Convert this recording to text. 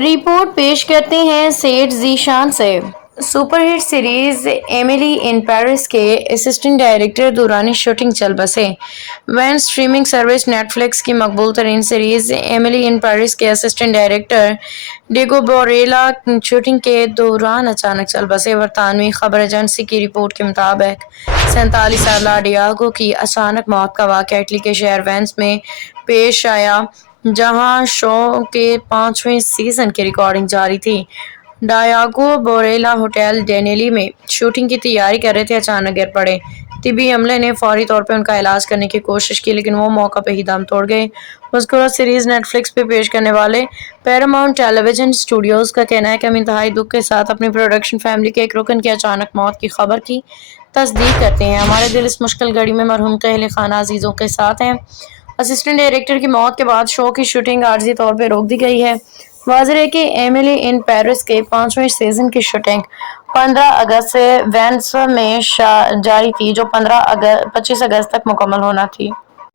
Report پیش کرتے ہیں سیٹھ ذیشان سے۔ Super hit series Emily in Paris کے اسسٹنٹ ڈائریکٹر دوران شوٹنگ چل بسے۔ وین اسٹریمنگ سروس نیٹ فلکس کی مقبول ترین سیریز ایملی ان پیرس کے assistant director Diego Borrella shooting کے دوران اچانک چل بسے۔ برطانوی خبر ایجنسی کی رپورٹ کے مطابق 47 سالہ ڈیاگو کی اچانک موت کا واقعہ اٹلی کے شہر وینس میں پیش آیا، جہاں شو کے 5ویں سیزن کی ریکارڈنگ جاری تھی۔ ڈیاگو بوریلا ہوٹل ڈینیلی میں شوٹنگ کی تیاری کر رہے تھے، اچانک گر پڑے۔ طبی عملے نے فوری طور پر ان کا علاج کرنے کی کوشش کی، لیکن وہ موقع پہ ہی دم توڑ گئے۔ مذکورہ سیریز نیٹ فلکس پہ پیش کرنے والے پیراماؤنٹ ٹیلی ویژن اسٹوڈیوز کا کہنا ہے کہ ہم انتہائی دکھ کے ساتھ اپنی پروڈکشن فیملی کے ایک رکن کی اچانک موت کی خبر کی تصدیق کرتے ہیں۔ ہمارے دل اس مشکل گھڑی میں مرحوم کے اہل خانہ عزیزوں کے ساتھ ہیں۔ اسسٹنٹ ڈائریکٹر کی موت کے بعد شو کی شوٹنگ عارضی طور پر روک دی گئی ہے۔ واضح ہے کہ ایملی ان پیرس کے 5ویں سیزن کی شوٹنگ 15 اگست سے وینس میں جاری تھی، جو 25 اگست تک مکمل ہونا تھی۔